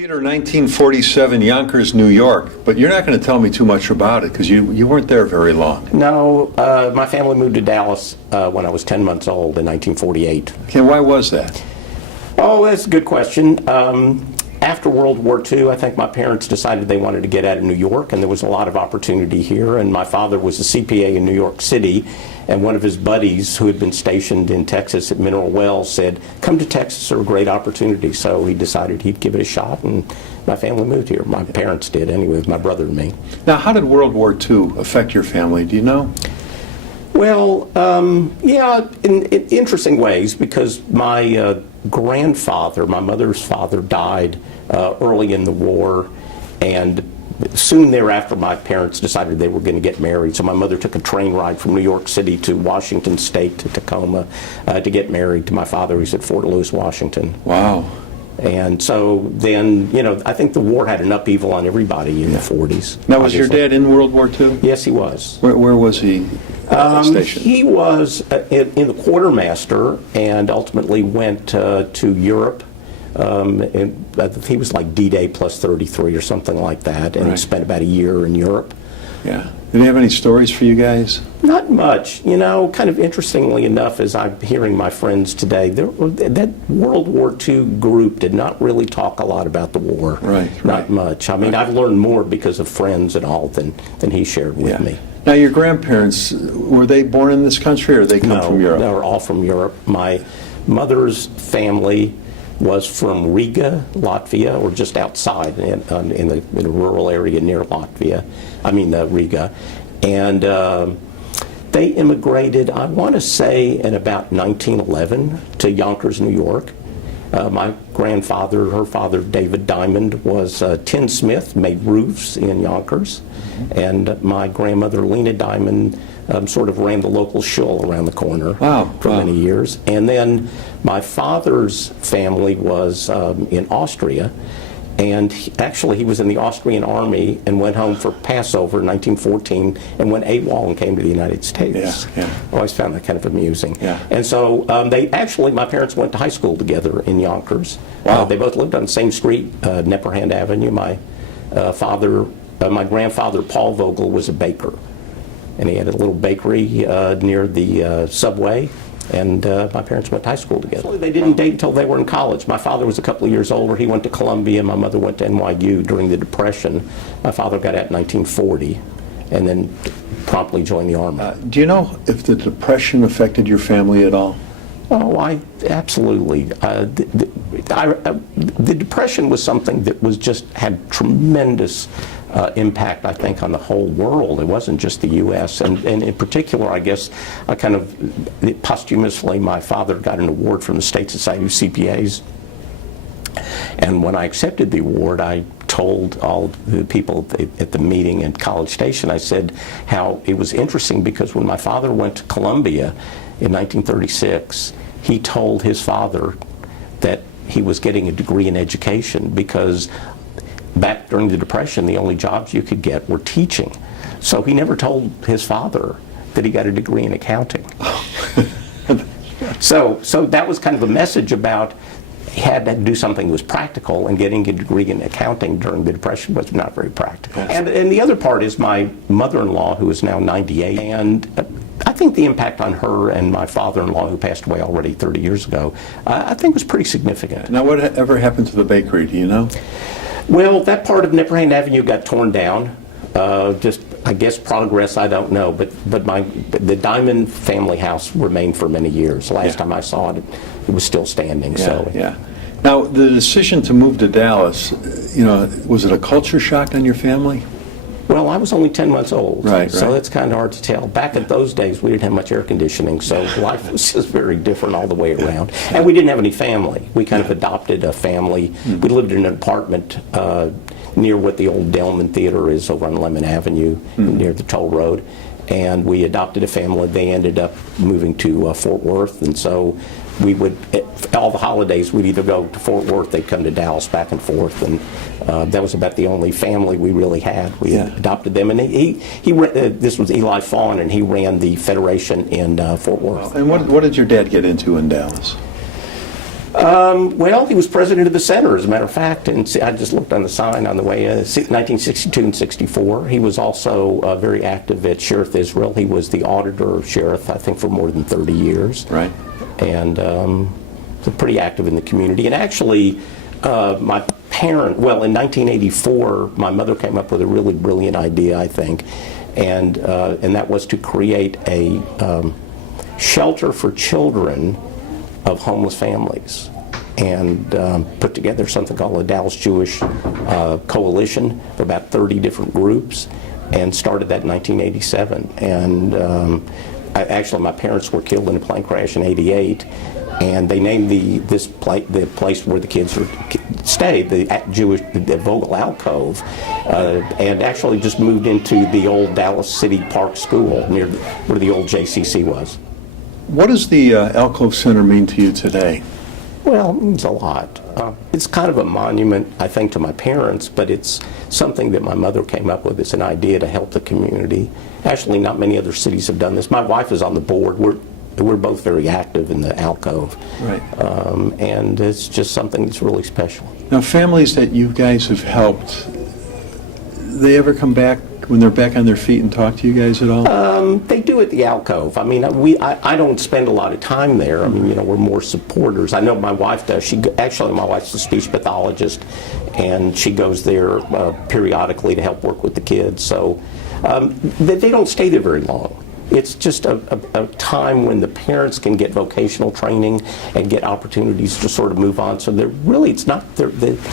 Peter, 1947, Yonkers, New York. But you're not going to tell me too much about it because you weren't there very long. No, my family moved to Dallas when I was 10 months old in 1948. Okay, why was that? Oh, that's a good question. After World War II, I think my parents decided they wanted to get out of New York, and there was a lot of opportunity here. And my father was a CPA in New York City, and one of his buddies who had been stationed in Texas at Emanu-El said, "Come to Texas, there are great opportunities." So he decided he'd give it a shot, and my family moved here. My parents did, anyway, with my brother and me. Now, how did World War II affect your family? Do you know? Well, yeah, in interesting ways, because my grandfather, my mother's father, died early in the war, and soon thereafter my parents decided they were going to get married. So my mother took a train ride from New York City to Washington State, to Tacoma, to get married to my father, who's at Fort Lewis, Washington. Wow. And so then, you know, I think the war had an upheaval on everybody in the 40s. Now, was your dad in World War II? Yes, he was. Where was he stationed? He was in the quartermaster and ultimately went to Europe. And he was like D-Day plus 33 or something like that, and Right. he spent about a year in Europe. Yeah. Did he have any stories for you guys? Not much. You know, kind of interestingly enough, as I'm hearing my friends today, that World War II group did not really talk a lot about the war. Right. Not much. I mean, I've learned more because of friends and all than he shared with me. Now, your grandparents, were they born in this country or they come from Europe? No, they were all from Europe. My mother's family was from Riga, Latvia, or just outside in a rural area near Latvia. I mean Riga. And they immigrated, I want to say, in about 1911 to Yonkers, New York. My grandfather, her father, David Diamond, was a tinsmith, made roofs in Yonkers. And my grandmother, Lena Diamond, sort of ran the local shul around the corner for many years. And then my father's family was in Austria. And actually, he was in the Austrian army and went home for Passover in 1914 and went AWOL and came to the United States. Yeah. I always found that kind of amusing. Yeah. And so my parents went to high school together in Yonkers. Wow. They both lived on the same street, Nepperhand Avenue. My grandfather, Paul Vogel, was a baker. And he had a little bakery near the subway. And my parents went to high school together. They didn't date until they were in college. My father was a couple of years older. He went to Columbia. My mother went to NYU during the Depression. My father got out in 1940 and then promptly joined the Army. Do you know if the Depression affected your family at all? Oh, absolutely. The Depression was something that had tremendous impact, I think, on the whole world. It wasn't just the U.S. And in particular, I guess, posthumously, my father got an award from the State Society of CPAs. And when I accepted the award, I told all the people at the meeting in College Station, I said how it was interesting because when my father went to Columbia in 1936, he told his father that he was getting a degree in education because back during the Depression, the only jobs you could get were teaching. So he never told his father that he got a degree in accounting. So that was kind of a message about he had to do something that was practical, and getting a degree in accounting during the Depression was not very practical. And the other part is my mother-in-law, who is now 98, and I think the impact on her and my father-in-law, who passed away already 30 years ago, I think was pretty significant. Now, whatever happened to the bakery, do you know? Well, that part of Nepperhand Avenue got torn down. I guess progress, I don't know, but the Diamond family house remained for many years. Last time I saw it, it was still standing. Yeah. Now, the decision to move to Dallas, was it a culture shock on your family? Well, I was only 10 months old, right. So it's kind of hard to tell. Back in those days, we didn't have much air conditioning, so life was just very different all the way around. And we didn't have any family. We kind of adopted a family. We lived in an apartment near what the old Delman Theater is over on Lemon Avenue, near the toll road. And we adopted a family. They ended up moving to Fort Worth, and so we would, all the holidays, we'd either go to Fort Worth, they'd come to Dallas, back and forth, and that was about the only family we really had. We adopted them, and this was Eli Fawn, and he ran the Federation in Fort Worth. And what did your dad get into in Dallas? Well, he was president of the center, as a matter of fact, and I just looked on the sign on the way, 1962 and 64. He was also very active at Sheriff Israel. He was the auditor of Sheriff, I think, for more than 30 years. Right. And so pretty active in the community. And actually, my parent, well, in 1984, my mother came up with a really brilliant idea, I think, and that was to create a shelter for children of homeless families, and put together something called the Dallas Jewish Coalition of about 30 different groups, and started that in 1987. And actually, my parents were killed in a plane crash in '88, and they named the place where the kids stayed the Vogel Alcove, and actually just moved into the old Dallas City Park School near where the old JCC was. What does the Elco Center mean to you today? Well, it means a lot. It's kind of a monument, I think, to my parents, but it's something that my mother came up with. It's an idea to help the community. Actually, not many other cities have done this. My wife is on the board. We're both very active in the Alcove. Right. And it's just something that's really special. Now, families that you guys have helped, they ever come back when they're back on their feet and talk to you guys at all? They do at the Alcove. I mean, I don't spend a lot of time there. I mean, you know, we're more supporters. I know my wife does. My wife's a speech pathologist, and she goes there periodically to help work with the kids. So they don't stay there very long. It's just a time when the parents can get vocational training and get opportunities to sort of move on. So the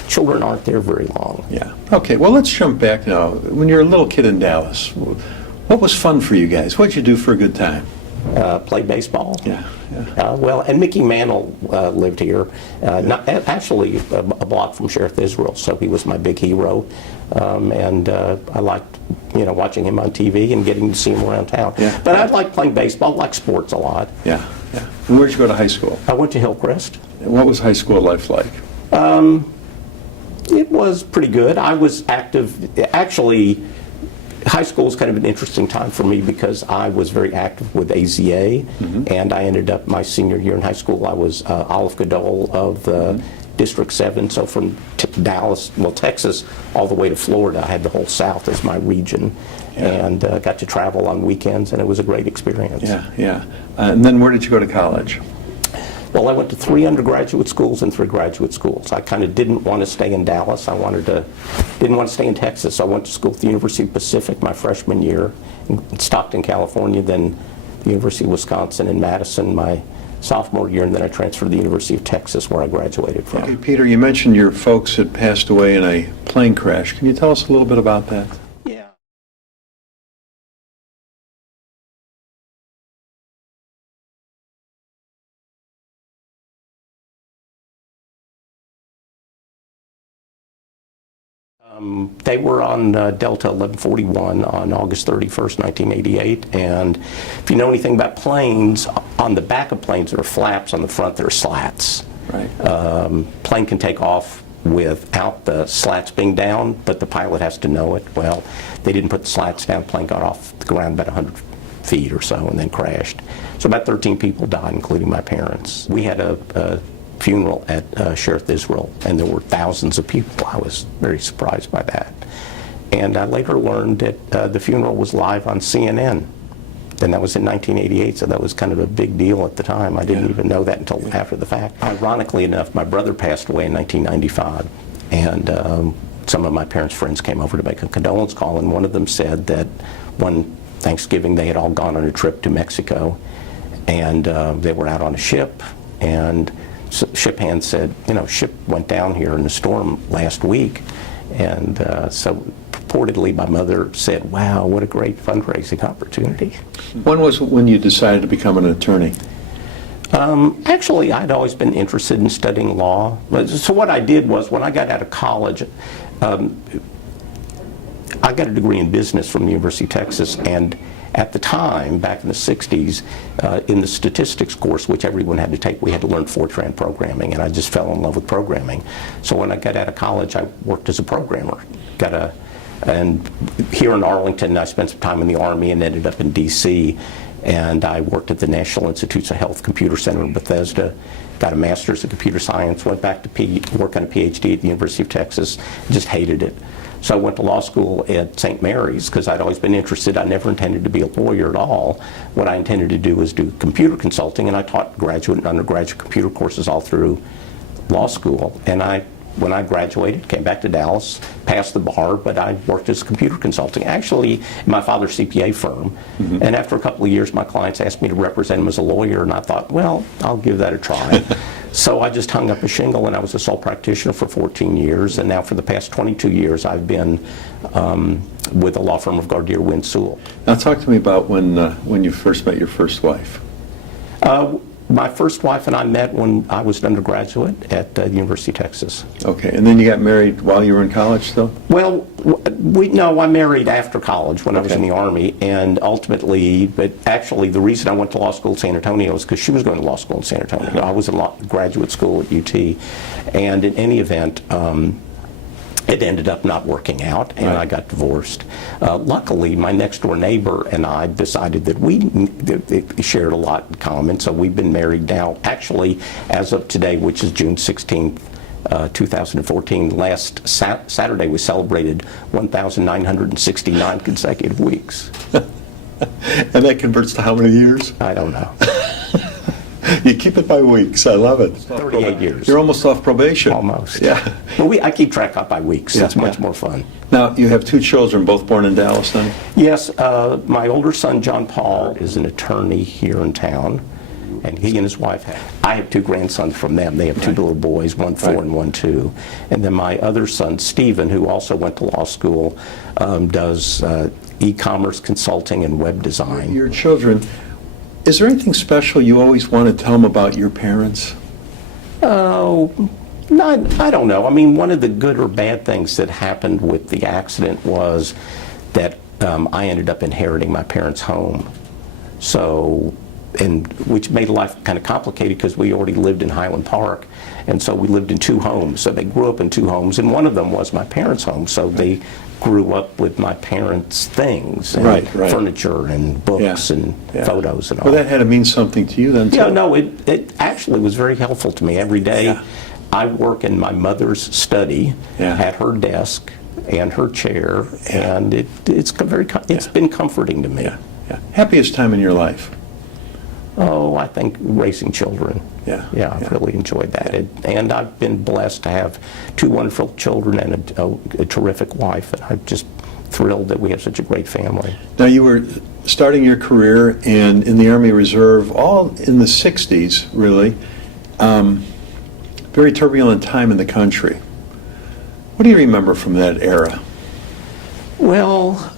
children aren't there very long. Yeah. Okay, well, let's jump back now. When you're a little kid in Dallas, what was fun for you guys? What did you do for a good time? Play baseball. Yeah. Well, and Mickey Mantle lived here, actually a block from Sheriff Israel, so he was my big hero, and I liked, watching him on TV and getting to see him around town. Yeah. But I like playing baseball, like sports a lot. Yeah. And where did you go to high school? I went to Hillcrest. And what was high school life like? It was pretty good. I was active, actually. High school was kind of an interesting time for me because I was very active with AZA, and I ended up my senior year in high school. I was Olive Gadol of District 7, so from Dallas, Texas, all the way to Florida. I had the whole South as my region, and got to travel on weekends, and it was a great experience. Yeah. And then where did you go to college? Well, I went to 3 undergraduate schools and 3 graduate schools. I kind of didn't want to stay in Dallas. Didn't want to stay in Texas. So I went to school at the University of Pacific my freshman year in Stockton, California, then the University of Wisconsin in Madison my sophomore year, and then I transferred to the University of Texas where I graduated from. Okay, Peter, you mentioned your folks had passed away in a plane crash. Can you tell us a little bit about that? Yeah. They were on Delta 1141 on August 31st, 1988, and if you know anything about planes, on the back of planes there are flaps, on the front there are slats. Right. Plane can take off without the slats being down, but the pilot has to know it. Well, they didn't put the slats down, plane got off the ground about 100 feet or so and then crashed. So about 13 people died, including my parents. We had a funeral at Sheriff Israel, and there were thousands of people. I was very surprised by that. And I later learned that the funeral was live on CNN, and that was in 1988, so that was kind of a big deal at the time. I didn't even know that until after the fact. Ironically enough, my brother passed away in 1995, and some of my parents' friends came over to make a condolence call, and one of them said that one Thanksgiving they had all gone on a trip to Mexico, and they were out on a ship, and ship hands said, ship went down here in a storm last week. And so purportedly my mother said, wow, what a great fundraising opportunity. When you decided to become an attorney? Actually, I'd always been interested in studying law. So what I did was, when I got out of college, I got a degree in business from the University of Texas, and at the time, back in the 60s, in the statistics course, which everyone had to take, we had to learn Fortran programming, and I just fell in love with programming. So when I got out of college, I worked as a programmer. And here in Arlington, I spent some time in the Army and ended up in D.C. and I worked at the National Institutes of Health Computer Center in Bethesda, got a master's in computer science, went back to work on a PhD at the University of Texas, just hated it. So I went to law school at St. Mary's because I'd always been interested. I never intended to be a lawyer at all. What I intended to do was do computer consulting, and I taught graduate and undergraduate computer courses all through law school. And when I graduated, came back to Dallas, passed the bar, but I worked as computer consulting, actually in my father's CPA firm. And after a couple of years, my clients asked me to represent them as a lawyer, and I thought, well, I'll give that a try. So I just hung up a shingle, and I was a sole practitioner for 14 years, and now for the past 22 years, I've been with the law firm of Gardier Wynn Sewell. Now talk to me about when you first met your first wife. My first wife and I met when I was an undergraduate at the University of Texas. Okay, and then you got married while you were in college still? Well, I married after college when I was in the Army, and ultimately, but actually the reason I went to law school at San Antonio is because she was going to law school in San Antonio. I was in graduate school at UT, and in any event, it ended up not working out, and I got divorced. Luckily, my next door neighbor and I decided that we shared a lot in common, so we've been married now, actually, as of today, which is June 16th, 2014. Last Saturday, we celebrated 1,969 consecutive weeks. And that converts to how many years? I don't know. You keep it by weeks. I love it. 38 years. You're almost off probation. Almost. Yeah. But I keep track of by weeks. Yeah, It's much more fun. Now, you have two children, both born in Dallas then? Yes. My older son, John Paul, is an attorney here in town, and he and his wife I have two grandsons from them. They have two little boys, one 4 and one 2. And then my other son, Stephen, who also went to law school, does e-commerce consulting and web design. Your children, is there anything special you always want to tell them about your parents? Oh, I don't know. I mean, one of the good or bad things that happened with the accident was that I ended up inheriting my parents' home. So, which made life kind of complicated because we already lived in Highland Park, and so we lived in two homes. So they grew up in two homes, and one of them was my parents' home. So they grew up with my parents' things, and furniture and books and photos and all. Well, that had to mean something to you then, too. Yeah, no, it actually was very helpful to me. Every day I work in my mother's study at her desk and her chair, and it's been comforting to me. Yeah. Happiest time in your life? Oh, I think raising children. Yeah, I've really enjoyed that. And I've been blessed to have two wonderful children and a terrific wife, and I'm just thrilled that we have such a great family. Now, you were starting your career in the Army Reserve, all in the 60s, really. Very turbulent time in the country. What do you remember from that era? Well,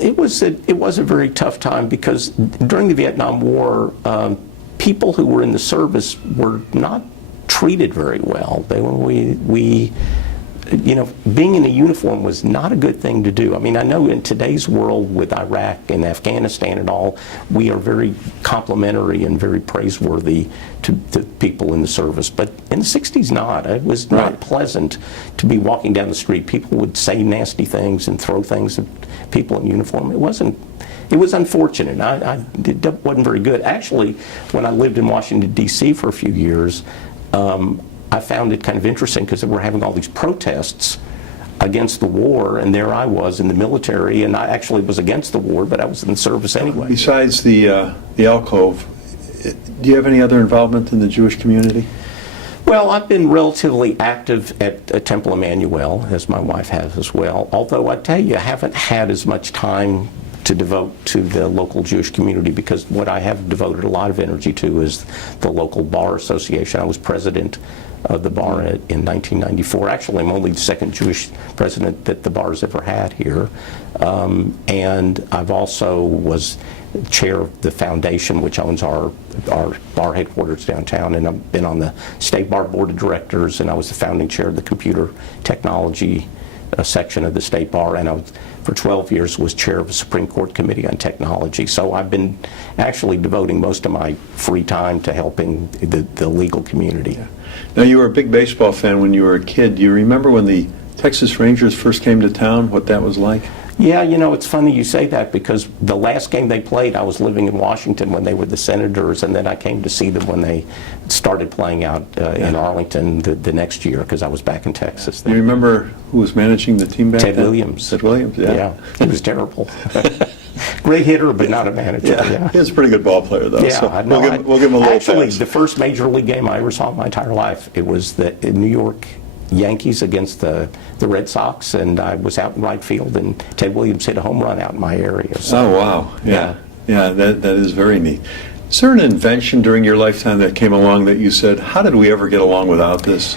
it was a very tough time because during the Vietnam War, people who were in the service were not treated very well. Being in a uniform was not a good thing to do. I mean, I know in today's world with Iraq and Afghanistan and all, we are very complimentary and very praiseworthy to people in the service. But in the 60s, not. It was not pleasant to be walking down the street. People would say nasty things and throw things at people in uniform. It was unfortunate. It wasn't very good. Actually, when I lived in Washington, D.C. for a few years, I found it kind of interesting because we were having all these protests against the war, and there I was in the military, and I actually was against the war, but I was in the service anyway. Besides the Alcove, do you have any other involvement in the Jewish community? Well, I've been relatively active at Temple Emanu-El, as my wife has as well, although I tell you, I haven't had as much time to devote to the local Jewish community because what I have devoted a lot of energy to is the local bar association. I was president of the bar in 1994. Actually, I'm only the second Jewish president that the bar's ever had here. And I've also was chair of the foundation, which owns our bar headquarters downtown, and I've been on the state bar board of directors, and I was the founding chair of the computer technology section of the state bar, and I was, for 12 years was chair of the Supreme Court Committee on Technology. So I've been actually devoting most of my free time to helping the legal community. Yeah. Now, you were a big baseball fan when you were a kid. Do you remember when the Texas Rangers first came to town, what that was like? Yeah, you know, it's funny you say that because the last game they played, I was living in Washington when they were the Senators, and then I came to see them when they started playing out in Arlington the next year because I was back in Texas. Do you remember who was managing the team back then? Ted Williams. Ted Williams, yeah. Yeah, he was terrible. Great hitter, but not a manager. Yeah, he was a pretty good ball player, though. Yeah, so I know. we'll give him a little Actually, pass. the first major league game I ever saw in my entire life, it was the New York Yankees against the Red Sox, and I was out in right field, and Ted Williams hit a home run out in my area. So, Oh, wow. Yeah, that is very neat. Is there an invention during your lifetime that came along that you said, how did we ever get along without this?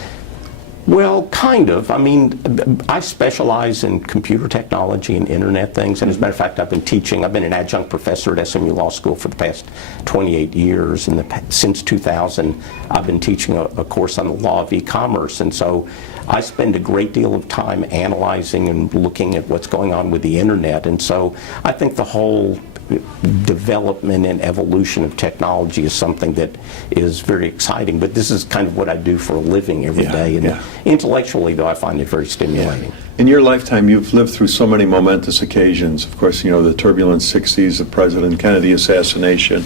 well, kind of. I mean, I specialize in computer technology and internet things, and as a matter of fact, I've been teaching. I've been an adjunct professor at SMU Law School for the past 28 years, and since 2000, I've been teaching a course on the law of e-commerce, and so I spend a great deal of time analyzing and looking at what's going on with the internet, and so I think the whole development and evolution of technology is something that is very exciting, but this is kind of what I do for a living every day. And intellectually, though, I find it very stimulating. In your lifetime, you've lived through so many momentous occasions. Of course, you know, the turbulent 60s, the President Kennedy assassination,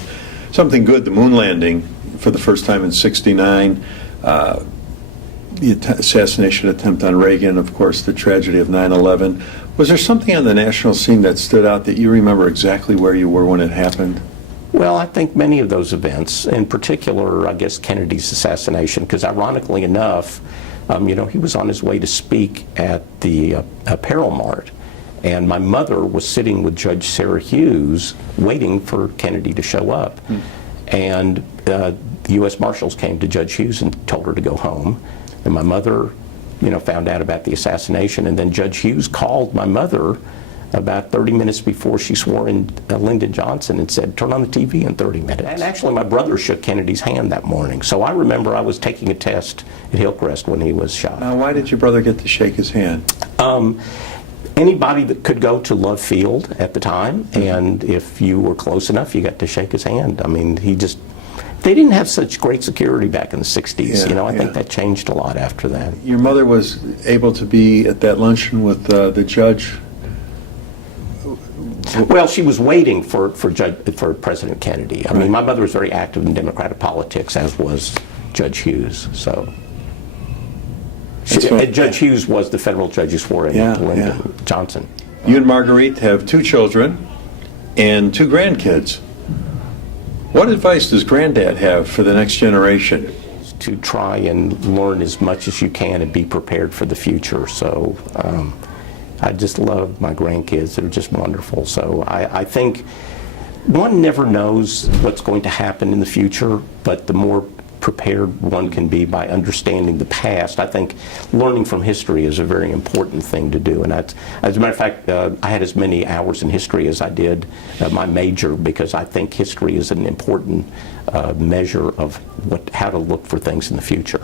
something good, the moon landing for the first time in 69, the assassination attempt on Reagan, of course, the tragedy of 9/11. Was there something on the national scene that stood out that you remember exactly where you were when it happened? Well, I think many of those events, in particular, I guess Kennedy's assassination, because ironically enough, you know, he was on his way to speak at the Apparel Mart, and my mother was sitting with Judge Sarah Hughes waiting for Kennedy to show up. And the U.S. Marshals came to Judge Hughes and told her to go home. And my mother, you know, found out about the assassination, and then Judge Hughes called my mother about 30 minutes before she swore in Lyndon Johnson and said, turn on the TV in 30 minutes. And actually, my brother shook Kennedy's hand that morning. So I remember I was taking a test at Hillcrest when he was shot. Now, why did your brother get to shake his hand? Anybody that could go to Love Field at the time, and if you were close enough, you got to shake his hand. I mean, they didn't have such great security back in the 60s. You know, I think that changed a lot after that. Your mother was able to be at that luncheon with the judge? Well, she was waiting for President Kennedy. I mean, my mother was very active in Democratic politics, as was Judge Hughes. So, Judge Hughes was the federal judge who swore in Lyndon Johnson. You and Marguerite have 2 children and 2 grandkids. What advice does Granddad have for the next generation? To try and learn as much as you can and be prepared for the future. So I just love my grandkids. They're just wonderful. So I think one never knows what's going to happen in the future, but the more prepared one can be by understanding the past. I think learning from history is a very important thing to do. And as a matter of fact, I had as many hours in history as I did my major, because I think history is an important measure of how to look for things in the future.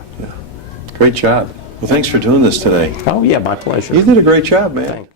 Great job. Well, thanks for doing this today. Oh, yeah, my pleasure. You did a great job, man. Thanks.